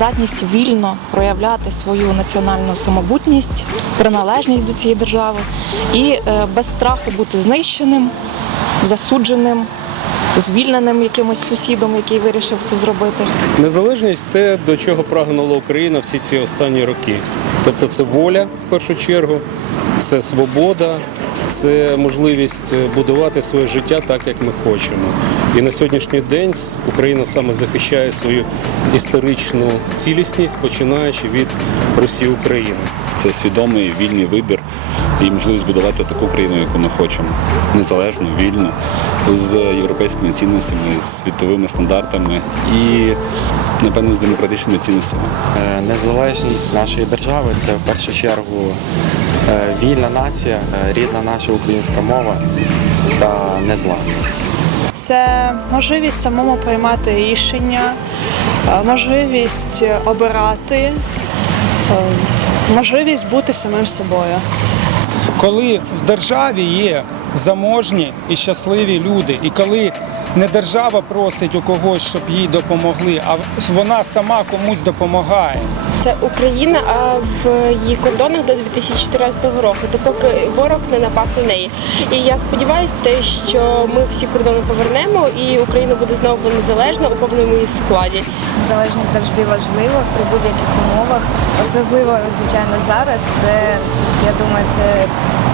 здатність вільно проявляти свою національну самобутність, приналежність до цієї держави і е, без страху бути знищеним, засудженим, звільненим якимось сусідом, який вирішив це зробити. Незалежність те, до чого прагнула Україна всі ці останні роки. Тобто це воля в першу чергу, це свобода, це можливість будувати своє життя так, як ми хочемо. І на сьогоднішній день Україна саме захищає свою історичну цілісність, починаючи від Русі України. Це свідомий вільний вибір і можливість будувати таку країну, яку ми хочемо. Незалежну, вільну, з європейськими цінностями, з світовими стандартами і, напевно, з демократичними цінностями. Е, Незалежність нашої держави це в першу чергу е, вільна нація, е, рідна наша українська мова та незламність. Це можливість самому приймати рішення, е, можливість обирати, е, можливість бути самим собою. коли в державі є заможні і щасливі люди, і коли не держава просить у когось, щоб їй допомогли, а вона сама комусь допомагає. Це Україна, а в її кордонах до 2014 року, допоки ворог не напав на неї. І я сподіваюся, те, що ми всі кордони повернемо, і Україна буде знову незалежна у повному її складі. Незалежність завжди важлива при будь-яких умовах, особливо звичайно зараз. Це я думаю, це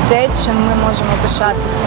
те, чим ми можемо пишатися.